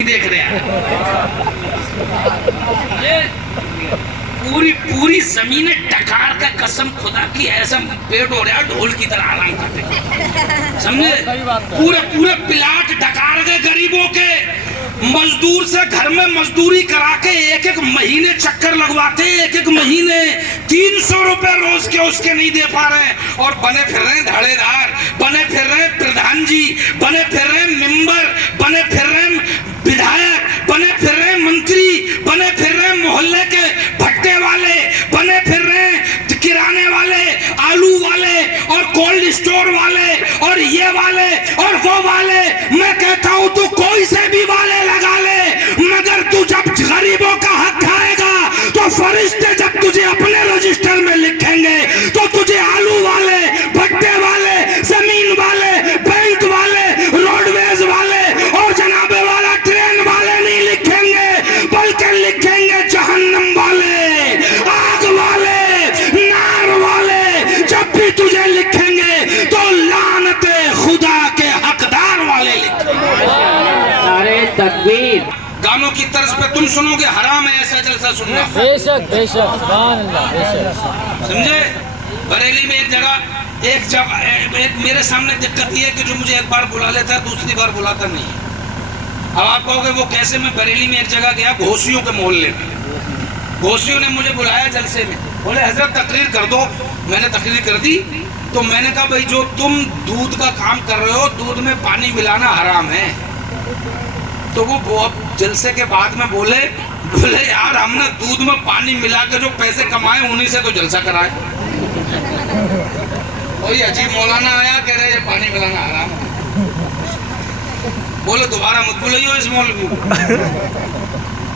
دیکھ رہے ہیں پوری زمین ٹکار کا قسم خدا کی ایسا پیٹ ہو رہا ہے ڈھول کی طرح آرام کرتے سمجھے پورے پلاٹ ڈکار گئے غریبوں کے مزدور سے گھر میں مزدوری کرا کے ایک مہینے چکر لگواتے ایک مہینے 300 روپے روز کے اس کے نہیں دے پا رہے ہیں اور بنے پھر رہے ہیں دھاڑے دار بنے پھر رہے ہیں پردھان جی بنے پھر رہے ہیں ممبر بنے پھر رہے ہیں بدھائک بنے پھر رہے ہیں منتری بنے پھر رہے ہیں محلے کے بھٹے والے بنے پھر رہے ہیں کرانے والے آلو والے اور کولڈ سٹور والے اور یہ والے اور وہ والے میں کہتا ہوں تو کوئی سے بھی والے لگا لے مگر تو جب غریبوں کا حق کھائے گا تو فرشتے جب تجھے اپنے رجسٹر میں لکھیں گے تو تجھے آلو والے بھٹے والے زمین والے بینک والے روڈویز والے اور جناب والا ٹرین والے نہیں لکھیں گے بلکہ لکھیں گے جہنم والے آگ والے نار والے جب بھی تجھے لکھیں گے تو لعنت خدا کے حقدار والے لکھیں گے سارے تکبیر گانوں کی طرز پہ تم سنو گے حرام ہے ایسا جلسہ سننا بے شک سبحان اللہ بے شک سمجھے بریلی میں ایک جگہ ایک میرے سامنے دقت یہ ہے کہ جو مجھے ایک بار بلا لیتا ہے دوسری بار بلاتا نہیں ہے اب آپ کہو گے وہ کیسے میں بریلی میں ایک جگہ گیا گھوسیوں کے محلے میں گھوسیوں نے مجھے بلایا جلسے میں بولے حضرت تقریر کر دو میں نے تقریر کر دی تو میں نے کہا بھائی جو تم دودھ کا کام کر رہے ہو دودھ میں پانی ملانا حرام ہے تو وہ جلسے کے بعد میں بولے یار ہم نے دودھ میں پانی ملا کے جو پیسے کمائے انہی سے تو جلسہ کرائے وہی عجیب مولانا آیا کہہ رہے یہ پانی ملانا حرام ہے بولے دوبارہ مت بلائیو اس مولوی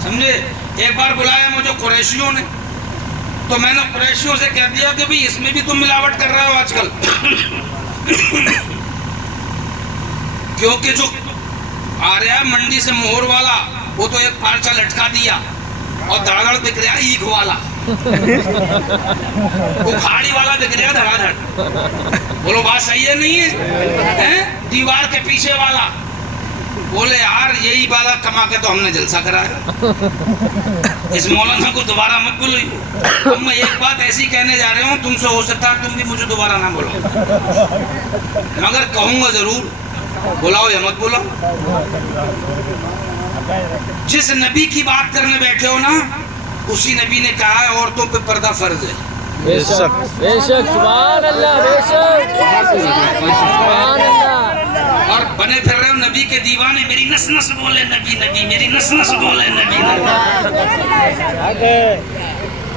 سمجھے ایک بار بلایا مجھے قریشیوں نے تو میں نے قریشیوں سے کہہ دیا کہ بھئی اس میں بھی تم ملاوٹ کر رہے ہو آج کل کیونکہ جو آ رہا ہے منڈی سے مہر والا وہ تو ایک پارچہ لٹکا دیا اور دھڑاڑ بک رہا ہے ایک والا اکھاڑی والا بک رہا ہے دھڑاڑ بولو بات صحیح ہے نہیں ہے دیوار کے پیچھے والا بولے یار یہی والا کما کے تو ہم نے جلسہ کرایا اس مولانا کو دوبارہ مت بولو اب میں ایک بات ایسی کہنے جا رہا ہوں تم سے ہو سکتا ہے تم بھی مجھے دوبارہ نہ بولو مگر کہوں گا ضرور بلاؤ یا مت بلاؤ جس نبی کی بات کرنے بیٹھے ہو نا اسی نبی نے کہا ہے عورتوں پہ پردہ فرض ہے بے شک سبحان اللہ بے شک سبحان اللہ اور بنے پھر رہے ہو نبی کے دیوانے میری نس نس بولے نبی نبی میری نس نس بولے نبی نبی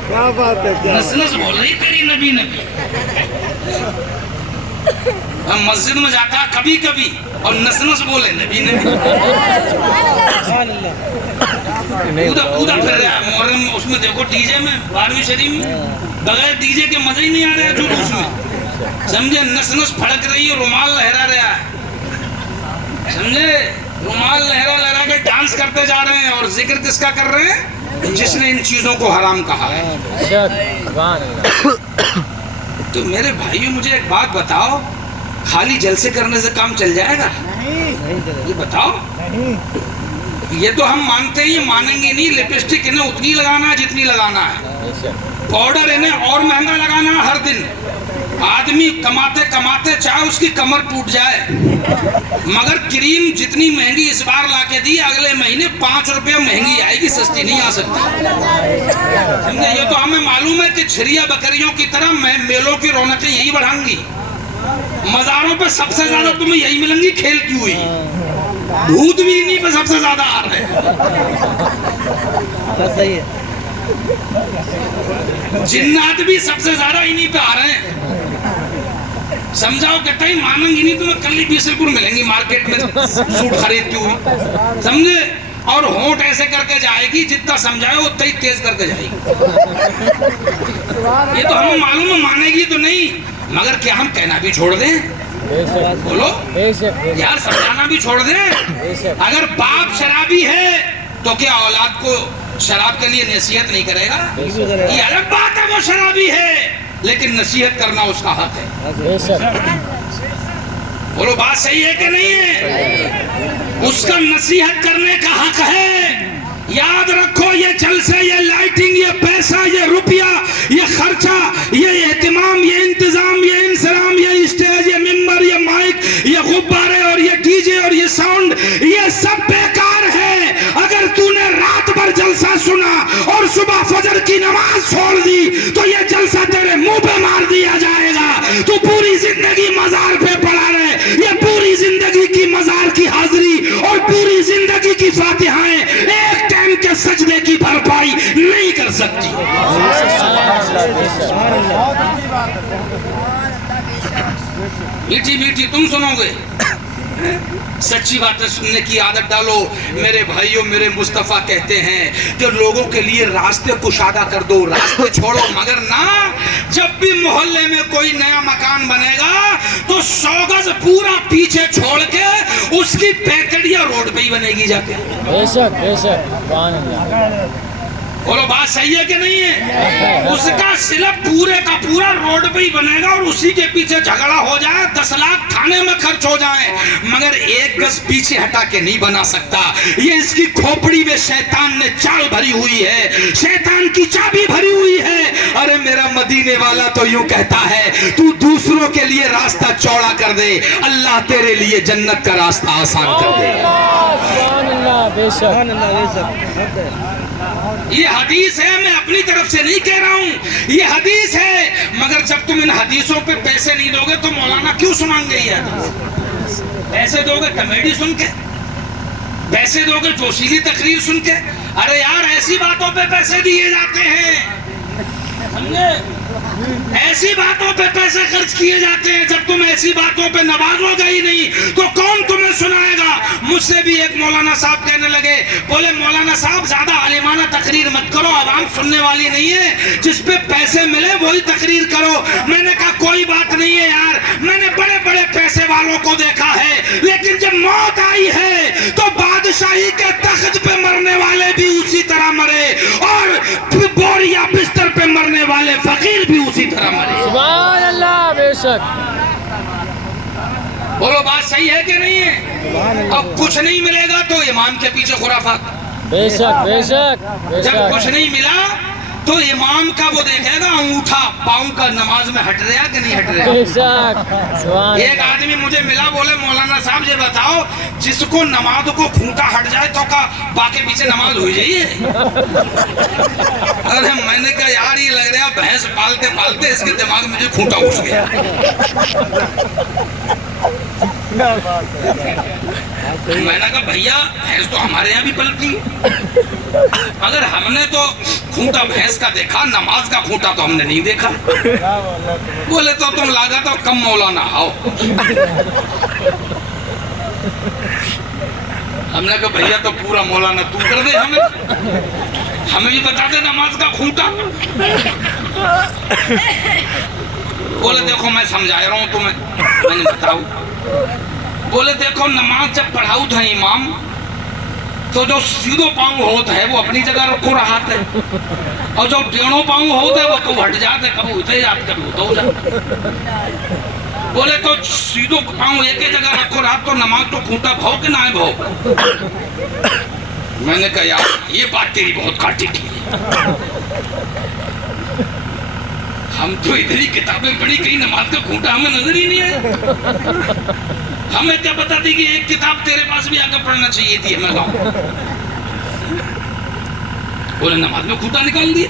کیا بات ہے نس نس بول رہی تیری نبی نبی ہم مسجد میں جاتا کبھی کبھی اور نس نس بولے نبی نبی پودا پھر رہا ہے محرم اس میں دیکھو ڈی جے میں 12ویں شریف میں بغیر ڈی جے کے مزے ہی نہیں آ رہا ہے جلوس میں سمجھے نس نس پھڑک رہی ہے رومال لہرا رہا ہے سمجھے رومال لہرا کے ڈانس کرتے جا رہے ہیں اور ذکر کس کا کر رہے ہیں جس نے ان چیزوں کو حرام کہا ہے تو میرے بھائیو مجھے ایک بات بتاؤ خالی جلسے کرنے سے کام چل جائے گا یہ بتاؤ یہ تو ہم مانتے ہی مانیں گے نہیں لپسٹک انہیں اتنی لگانا ہے جتنی لگانا ہے پاؤڈر انہیں اور مہنگا لگانا ہے ہر دن آدمی کماتے کماتے چاہے اس کی کمر ٹوٹ جائے مگر کریم جتنی مہنگی اس بار لا کے دی اگلے مہینے 5 روپے مہنگی آئے گی سستی نہیں آ سکتی یہ تو ہمیں معلوم ہے کہ چھریا بکریوں کی طرح میلوں کی رونقیں یہی بڑھائیں گی مزاروں پہ سب سے زیادہ تمہیں یہی ملیں گی کھیل کی ہوئی بھوت بھی انہی پہ سب سے زیادہ آ رہے ہیں جنات بھی سب سے زیادہ انہی پہ آ رہے ہیں سمجھاؤ کہتا ہی مانیں گی نہیں تمہیں کل ہی 20 روپے ملیں گی مارکیٹ میں سوٹ خرید کی ہوئی سمجھے اور ہونٹ ایسے کر کے جائے گی جتنا سمجھائے اتنا ہی تیز کر کے جائے گی یہ تو ہمیں معلوم ہے مانے گی تو نہیں مگر کیا ہم کہنا بھی چھوڑ دیں بولو یار سمجھانا بھی چھوڑ دیں اگر باپ شرابی ہے تو کیا اولاد کو شراب کے لیے نصیحت نہیں کرے گا یہ الگ بات ہے وہ شرابی ہے لیکن نصیحت کرنا اس کا حق ہے بولو بات صحیح ہے کہ نہیں ہے اس کا نصیحت کرنے کا حق چھوڑ دی تو یہ جلسہ تیرے منہ پہ مار دیا جائے گا. تو پوری زندگی مزار پہ پڑا رہے. یہ پوری زندگی کی مزار کی حاضری اور پوری زندگی کی فاتحائیں ایک ٹائم کے سجدے کی بھرپائی نہیں کر سکتی. میٹھی میٹھی تم سنو گے. سچی باتیں سننے کی عادت ڈالو. میرے بھائیوں, میرے مصطفیٰ کہتے ہیں کہ لوگوں کے لیے راستے کشادہ کر دو, راستے چھوڑو, مگر نہ جب بھی محلے میں کوئی نیا مکان بنے گا تو 100 گز پورا پیچھے چھوڑ کے اس کی پیکڑیاں روڈ پہ ہی بنے گی جا کے. بے شک بے شک, سبحان اللہ. بولو بات صحیح ہے کہ نہیں ہے؟ اس کا صرف پورے کا پورا روڈ پہ ہی بنے گا اور اسی کے پیچھے جھگڑا ہو جائے, 10 لاکھ تھانے میں خرچ ہو جائے, مگر 1 گز پیچھے ہٹا کے نہیں بنا سکتا. یہ اس کی کھوپڑی میں شیطان نے چال بھری ہوئی ہے, شیطان کی چابی بھری ہوئی ہے. ارے میرا مدینے والا تو یوں کہتا ہے, تو دوسروں کے لیے راستہ چوڑا کر دے, اللہ تیرے لیے جنت کا راستہ آسان کر دے. سبحان اللہ, بے شک. یہ حدیث ہے, میں اپنی طرف سے نہیں کہہ رہا ہوں, یہ حدیث ہے. مگر جب تم ان حدیثوں پہ پیسے نہیں دو گے تو مولانا کیوں سنائیں گے یہ حدیث؟ پیسے دو گے کمیڈی سن کے, پیسے دو گے جوشیلی تقریر سن کے. ارے یار ایسی باتوں پہ پیسے دیے جاتے ہیں, سمجھے, ایسی باتوں پہ پیسے خرچ کیے جاتے ہیں. جب تم ایسی باتوں پہ نوازو گے ہی نہیں تو کون تمہیں سنائے گا؟ مجھ سے بھی ایک مولانا صاحب کہنے لگے, بولے مولانا صاحب زیادہ عالمانہ تقریر مت کرو, عوام سننے والی نہیں ہے, جس پہ پیسے ملے وہی تقریر کرو. میں نے کہا کوئی بات نہیں ہے یار, میں نے بڑے بڑے پیسے والوں کو دیکھا ہے, لیکن جب موت آئی ہے تو بادشاہی کے تخت پہ مرنے والے بھی اسی طرح مرے اور بوریا بستر پہ مرنے والے فقیر بھی اسی طرح مرے. سبحان اللہ, بے شک. بولو بات صحیح ہے کہ نہیں ہے؟ اب کچھ نہیں ملے گا تو امام کے پیچھے خرافات. بے شک بے شک بے جب شک. کچھ نہیں ملا تو امام کا وہ دیکھے گا انگوٹھا پاؤں کا نماز میں ہٹ رہا کہ نہیں ہٹ رہا. بے شک, سبحان. ایک آدمی مجھے ملا, بولے مولانا صاحب یہ بتاؤ, جس کو نماز کو کھوٹا ہٹ جائے تو کا باقی پیچھے نماز ہوئی جائیے. ارے میں نے کہا یار یہ لگ رہا بھینس پالتے پالتے اس کے دماغ میں جو کھوٹا گھس گیا. میں نے کہا بھیا بھینس تو ہمارے یہاں بھی پلتی ہے, اگر ہم نے تو کھوٹا بھینس کا دیکھا, نماز کا کھوٹا تو ہم نے نہیں دیکھا. بولے تو تم لاگا تو کم مولانا آؤ. ہم نے کہا بھیا تو پورا مولانا تو کر دے, ہمیں بھی بتا دے نماز کا کھوٹا. بولے دیکھو میں سمجھا رہا ہوں تمہیں, میں نے بتاؤ. بولے دیکھو نماز جب پڑھاؤ تھا امام تو جو سیدھو پاؤں ہوتا ہے وہ اپنی جگہ رکھو رہا ہے, اور جو ٹیڑھوں پاؤں ہوتا ہے وہ کبھی ہٹ جاتے, کبھی اتنے جاتے, کبھی اتنے ہو جاتے. بولے تو سیدھو پاؤں ایک ہی جگہ رکھو رہا تو نماز تو کھوٹا بھاؤ کہ نہ بھاؤ. میں نے کہا یار یہ بات تیری بہت کاٹی کی ہے, ہم تو ادھر ہی کتابیں پڑھی, کہیں نماز کا کھوٹا ہمیں نظر ہی نہیں ہے. ہمیں کیا بتا دی کہ ایک کتاب تیرے پاس بھی آ کے پڑھنا چاہیے تھی, ہمیں کہا. بولے نماز میں کھوٹا نکال دیا,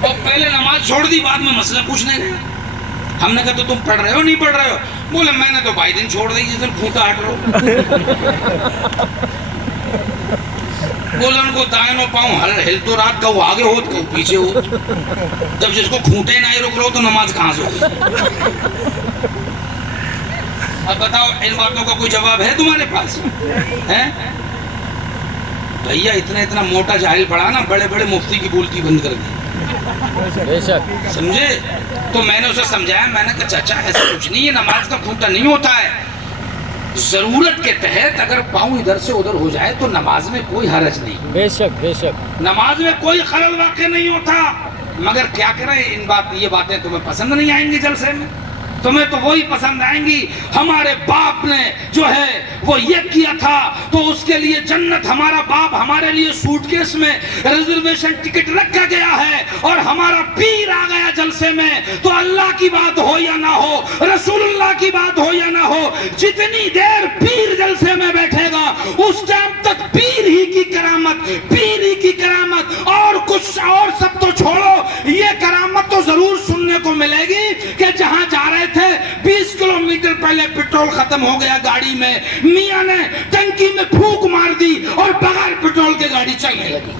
اور پہلے نماز چھوڑ دی, بعد میں مسئلہ پوچھنے گئے. ہم نے کہا تو تم پڑھ رہے ہو نہیں پڑھ رہے ہو؟ بولے میں نے تو بھائی دن چھوڑ دی جس دن کھوٹا ہٹ رہا. بولے ان کو دائنوں پاؤں ہل تو رات کا وہ آگے ہو تو پیچھے ہو, جب جس کو کھوٹے نہ رک رہو تو نماز کہاں سے ہو. اب بتاؤ ان باتوں کا کوئی جواب ہے تمہارے پاس؟ بھیا اتنا موٹا جاہل پڑا نا, بڑے بڑے مفتی کی بولتی بند کر دی. بے شک. سمجھے؟ تو میں نے اسے سمجھایا, میں نے کہا چاچا ایسا کچھ نہیں ہے, نماز کا کھوٹا نہیں ہوتا ہے. ضرورت کے تحت اگر پاؤں ادھر سے ادھر ہو جائے تو نماز میں کوئی حرج نہیں. بے شک بے شک. نماز میں کوئی خلل واقع نہیں ہوتا. مگر کیا کریں, یہ باتیں تمہیں پسند نہیں آئیں گی جلسے میں, تمہیں تو وہی پسند آئیں گی. ہمارے باپ نے جو ہے وہ یہ کیا تھا تو اس کے لیے جنت, ہمارا باپ ہمارے لیے سوٹ کیس میں ریزرویشن ٹکٹ رکھا گیا ہے, اور ہمارا پیر آ گیا جلسے میں تو اللہ کی بات ہو یا نہ ہو, رسول اللہ کی بات ہو یا نہ ہو, جتنی دیر پیر جلسے میں بیٹھے گا اس ٹائم تک پیر ہی کی کرامت اور کچھ اور سب تو چھوڑو, یہ کرامت تو ضرور سننے کو ملے گی کہ جہاں جا رہے تھے 20 کلومیٹر پہلے پیٹرول ختم ہو گیا گاڑی میں, میاں نے ٹنکی میں پھونک مار دی اور بغیر پیٹرول کے گاڑی چلنے لگی.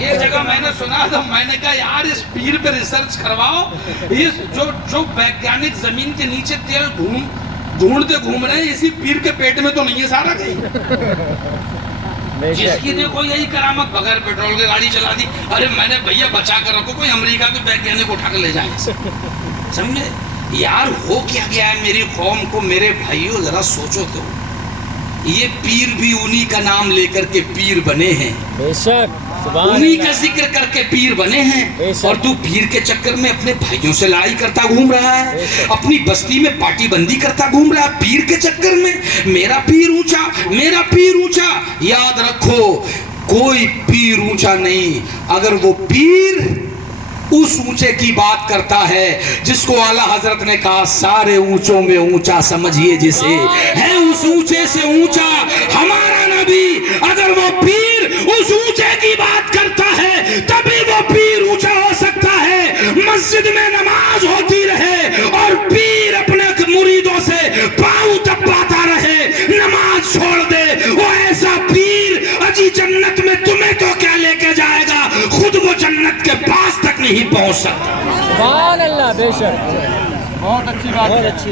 یہ جگہ میں نے سنا تو میں نے کہا یار اس پیر پہ ریسرچ کرواؤ, جو ویگیانک زمین کے نیچے تیل ڈھونڈتے گھوم رہے ہیں, اسی پیر کے پیٹ میں تو نہیں ہے سارا کہیں. جس کی دیکھو یہی کرامت, بغیر پیٹرول کی گاڑی چلا دی. ارے میں نے بھیا بچا کر رکھو, کوئی امریکہ کے ویگیانک اٹھا کر لے جائیں, سمجھے یار ہو کیا گیا ہے میری قوم کو. میرے بھائیوں ذرا سوچو تو, یہ پیر بھی انہی کا نام لے کر کے پیر بنے ہیں, بے شک, انہی کا ذکر کر کے پیر بنے ہیں, اور تو پیر کے چکر میں اپنے بھائیوں سے لڑائی کرتا گھوم رہا ہے, اپنی بستی میں پارٹی بندی کرتا گھوم رہا ہے پیر کے چکر میں. میرا پیر اونچا, میرا پیر اونچا. یاد رکھو کوئی پیر اونچا نہیں, اگر وہ پیر اس اونچے کی بات کرتا ہے جس کو اعلیٰ حضرت نے کہا سارے اونچوں میں اونچا سمجھیے جسے, ہے اس اونچے سے اونچا ہمارا نبی. اگر وہ پیر اس اونچے کی بات کرتا ہے تبھی وہ پیر اونچا ہو سکتا ہے. مسجد میں نماز ہوتی رہے اور پیر اپنے مریدوں سے پاؤں دباتا رہے, نماز چھوڑ دے, وہ ایسا پیر اجی جنت میں تمہیں تو کیا لے کے جائے گا, خود وہ جنت کے پاس تک نہیں پہنچ سکتا. سبحان اللہ, بے شک, بہت اچھی بات, بہت اچھی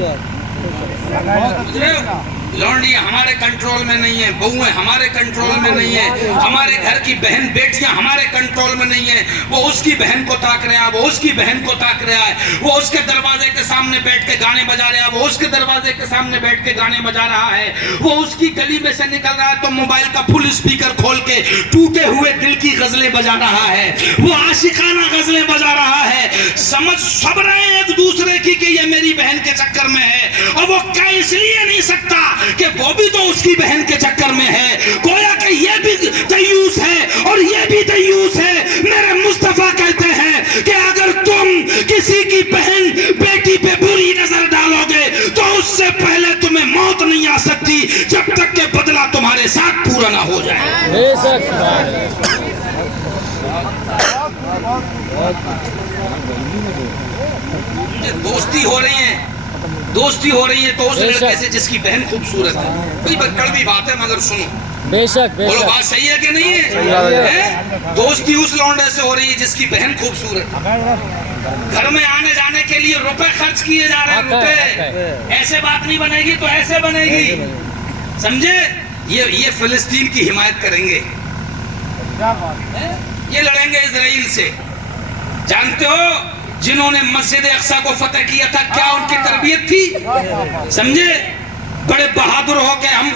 بات. لونڈیاں ہمارے کنٹرول میں نہیں ہیں, بہویں ہمارے کنٹرول میں نہیں ہیں, ہمارے گھر کی بہن بیٹیاں ہمارے کنٹرول میں نہیں ہیں. وہ اس کی بہن کو تاک رہا ہے, وہ اس کی بہن کو تاک رہا ہے, وہ اس کے دروازے کے سامنے بیٹھ کے گانے بجا رہا ہے, وہ اس کے دروازے کے سامنے بیٹھ کے گانے بجا رہا ہے, وہ اس کی گلی میں سے نکل رہا ہے تو موبائل کا فل اسپیکر کھول کے ٹوٹے ہوئے دل کی غزلیں بجا رہا ہے, وہ عاشقانہ غزلیں بجا رہا ہے. سمجھ سب رہے ہیں ایک دوسرے کی کہ یہ میری بہن کے چکر میں ہے, اور وہ کہہ اس لیے نہیں سکتا کہ وہ بھی تو اس کی بہن کے چکر میں ہے, گویا کہ یہ بھی دیوس ہے اور یہ بھی دیوس ہے. میرے مصطفیٰ کہتے ہیں کہ اگر تم کسی کی بہن بیٹی پہ بری نظر ڈالو گے تو اس سے پہلے تمہیں موت نہیں آ سکتی جب تک کہ بدلہ تمہارے ساتھ پورا نہ ہو جائے. بے شک, دوستی ہو رہی ہے, دوستی ہو رہی ہے تو اس لڑکے سے جس کی بہن خوبصورت ہے. کوئی کڑوی بات ہے مگر سنو, بے شک, بے بولو شک, بات صحیح ہے کہ نہیں ہے. دوستی اس لونڈے سے ہو رہی ہے جس کی بہن خوبصورت ہے. گھر میں آنے جانے کے لیے روپے خرچ کیے جا رہے ہیں, روپے. ایسے بات نہیں بنے گی تو ایسے بنے گی, سمجھے. یہ فلسطین کی حمایت کریں گے, یہ لڑیں گے اسرائیل سے. جانتے ہو جنہوں نے مسجد اقصی کو فتح کیا تھا کیا ان کی تربیت تھی, سمجھے. بڑے بہادر ہو کے ہم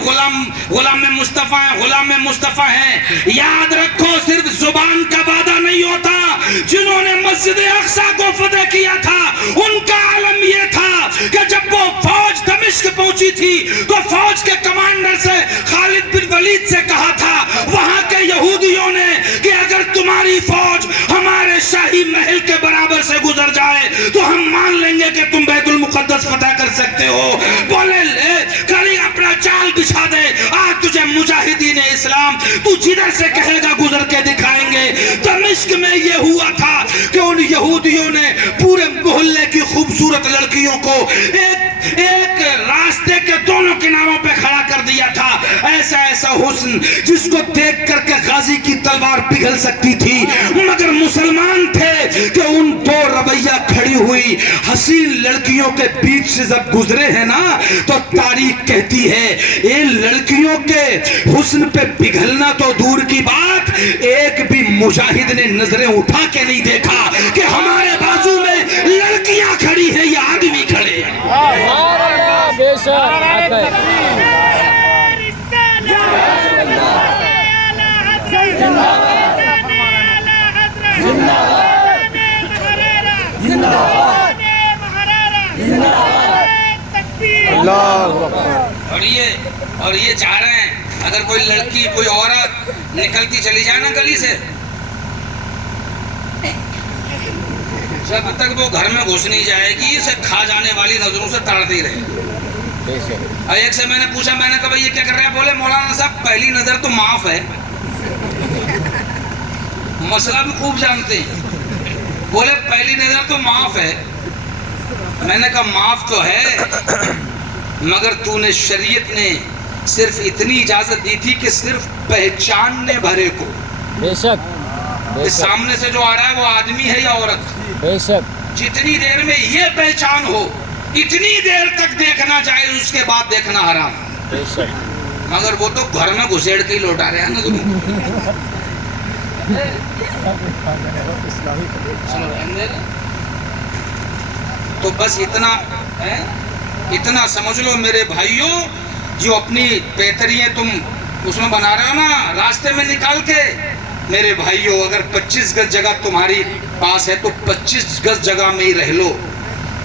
غلام مصطفیٰ ہیں, غلام مصطفیٰ ہیں. یاد رکھو صرف زبان کا وعدہ نہیں ہوتا. جنہوں نے مسجد اقصی کو فتح کیا تھا ان کا عالم یہ تھا کہ جب وہ فوج دمشق پہنچی تھی تو فوج کے کمانڈر سے خالد بن ولید سے کہا تھا وہاں کے یہودیوں نے کہ اگر تمہاری فوج ہمارے شاہی محل کے برابر سے گزر جائے تو ہم مان لیں گے کہ تم بیت المقدس فتح کر سکتے ہو. بولے کلی اپنا چال بچھا دے, آج تجھے مجاہدین اسلام تو جدھر سے کہے گا گزر کے دکھائیں گے. دمشق میں یہ ہوا تھا کہ ان یہودیوں نے پورے محلے کی خوبصورت لڑکیوں کو ایک راستے کے دونوں کناروں پہ کھڑا کر دیا تھا. ایسا حسن جس کو دیکھ کر کے غازی کی تلوار پگھل سکتی تھی, مگر مسلمان تھے کہ ان دو رویہ کھڑی ہوئی حسین لڑکیوں کے بیچ سے جب گزرے ہیں نا تو تاریخ کہتی ہے ان لڑکیوں کے حسن پہ پگھلنا تو دور کی بات, ایک بھی مجاہد نے نظریں اٹھا کے نہیں دیکھا کہ ہمارے بازو میں لڑکیاں کھڑی ہیں یا آدمی کھڑے ہیں. بے شک, اور یہ چاہ رہے ہیں اگر کوئی لڑکی کوئی عورت نکلتی چلی جائے نا گلی سے, جب تک وہ گھر میں گھس نہیں جائے گی اسے کھا جانے والی نظروں سے تڑتی رہے گی. ایک سے میں نے پوچھا, میں نے کہا بھائی یہ کیا کر رہے ہیں, بولے مولانا صاحب پہلی نظر تو معاف ہے, مسئلہ بھی خوب جانتے ہیں. بولے پہلی نظر تو معاف ہے. میں نے کہا معاف تو ہے مگر تو نے شریعت نے صرف اتنی اجازت دی تھی کہ صرف پہچاننے بھرے کو. بے شک اس سامنے سے جو آ رہا ہے وہ آدمی ہے یا عورت؟ بے شک جتنی دیر میں یہ پہچان ہو اتنی دیر تک دیکھنا جائز, اس کے بعد دیکھنا حرام. بے شک مگر وہ تو گھر میں گھسیڑ کے ہی لوٹا رہے ہیں نا تم. تو بس اتنا سمجھ لو میرے بھائیوں, جو اپنی بہتری تم اس میں بنا رہے ہو نا راستے میں نکال کے, میرے بھائیوں اگر 25 گز جگہ تمہاری پاس ہے تو 25 گز جگہ میں ہی رہ لو,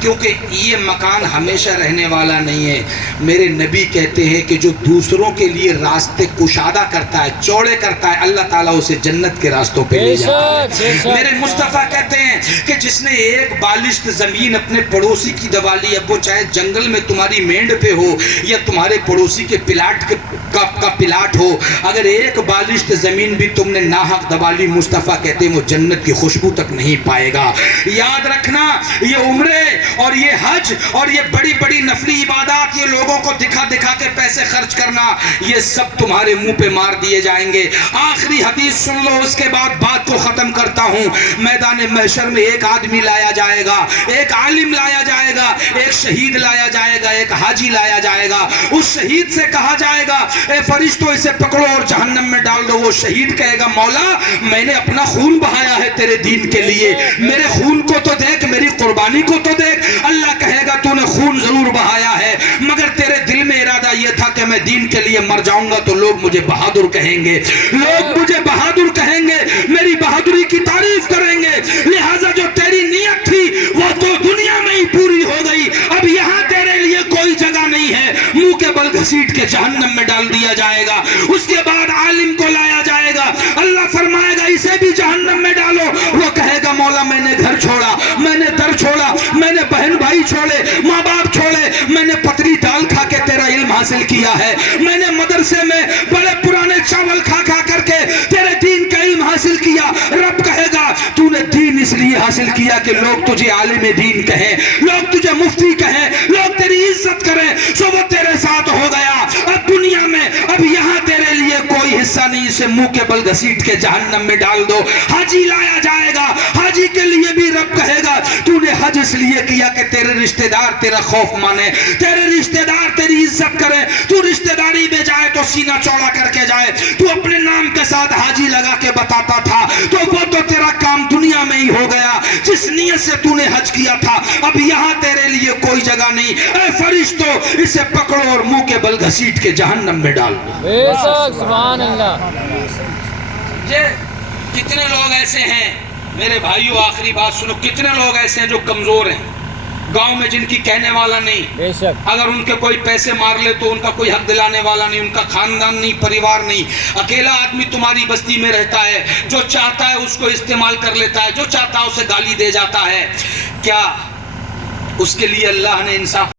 کیونکہ یہ مکان ہمیشہ رہنے والا نہیں ہے. میرے نبی کہتے ہیں کہ جو دوسروں کے لیے راستے کشادہ کرتا ہے, چوڑے کرتا ہے, اللہ تعالیٰ اسے جنت کے راستوں پہ لے جاتا ہے. میرے مصطفیٰ کہتے ہیں کہ جس نے ایک بالشت زمین اپنے پڑوسی کی دبا لی, اب وہ چاہے جنگل میں تمہاری مینڈ پہ ہو یا تمہارے پڑوسی کے پلاٹ کا پلاٹ ہو, اگر ایک بالشت زمین بھی تم نے ناحق دبا لی, مصطفیٰ کہتے ہیں وہ جنت کی خوشبو تک نہیں پائے گا. یاد رکھنا یہ عمرے اور یہ حج اور یہ بڑی بڑی نفلی عبادات, یہ لوگوں کو دکھا دکھا کے پیسے خرچ کرنا, یہ سب تمہارے منہ پہ مار دیے جائیں گے. آخری حدیث سن لو, اس کے بعد بات کو ختم کرتا ہوں. میدان محشر میں ایک آدمی لایا جائے گا, ایک عالم لایا جائے گا, ایک شہید لایا جائے گا, ایک حاجی لایا جائے گا. اس شہید سے کہا جائے گا اے فرشتوں اسے پکڑو اور جہنم میں ڈال دو. وہ شہید کہے گا مولا میں نے اپنا خون بہایا ہے تیرے دین کے لیے, میرے خون کو تو دیکھ, میری قربانی کو تو دیکھ. اللہ کہے گا تو نے خون ضرور بہایا ہے مگر تیرے دل میں ارادہ یہ تھا کہ میں دین کے لیے مر جاؤں گا تو لوگ مجھے بہادر کہیں گے, لوگ مجھے بہادر کہیں گے, میری بہادری کی تعریف کریں گے. لہٰذا جو تیری نیت تھی وہ تو دنیا میں ہی پوری ہو گئی, اب یہاں تیرے لیے کوئی جگہ نہیں ہے. منہ کے بل گھسیٹ کے جہنم میں ڈال دیا جائے گا. اس کے بعد عالم کو لایا جائے گا, اللہ فرمائے گا اسے بھی جہنم میں ڈالو. وہ کہے گا مولا میں نے گھر چھوڑا, میں نے در چھوڑا, میں نے بہن بھائی چھوڑے, ماں باپ چھوڑے, میں نے پتلی دال کھا کے تیرا علم حاصل کیا ہے, میں نے مدرسے میں بڑے پرانے چاول کھا کھا کر کے تیرے دین کا علم حاصل کیا. رب کہے گا تو نے دین اس لیے حاصل کیا کہ لوگ تجھے عالم دین کہیں, لوگ تجھے مفتی کہیں, لوگ تیری عزت کریں, سو وہ تیرے ساتھ ہو گیا. اب دنیا میں اب یہاں تیرے لیے کوئی حصہ نہیں, اسے منہ کے بل گھسیٹ کے جہنم میں ڈال دو. حاجی لایا جائے گا, حاجی کے لیے بھی رب کہے گا تو نے حج اس لیے کیا کہ تیرے رشتہ دار تیرا خوف مانے, تیرے رشتہ دار تیری عزت کرے, تو رشتہ داری میں جائے تو سینہ چوڑا کر کے جائے. تو اپنے نام کے ساتھ حاجی لگا کے بتاتا تھا تو وہ تو تیرا کام دنیا میں ہی ہو گیا جس نیت سے تو نے حج کیا تھا. اب یہاں تیرے لیے کوئی جگہ نہیں. اے فرشتوں اسے پکڑو اور منہ کے بل گھسیٹ کے جہنم میں ڈال دو. بے شک سبحان اللہ. کتنے لوگ ایسے ہیں میرے بھائیوں, آخری بات سنو, کتنے لوگ ایسے ہیں جو کمزور ہیں گاؤں میں, جن کی کہنے والا نہیں, بے شک اگر ان کے کوئی پیسے مار لے تو ان کا کوئی حق دلانے والا نہیں, ان کا خاندان نہیں, پریوار نہیں. اکیلا آدمی تمہاری بستی میں رہتا ہے, جو چاہتا ہے اس کو استعمال کر لیتا ہے, جو چاہتا ہے اسے گالی دے جاتا ہے. کیا اس کے لیے اللہ نے انصاف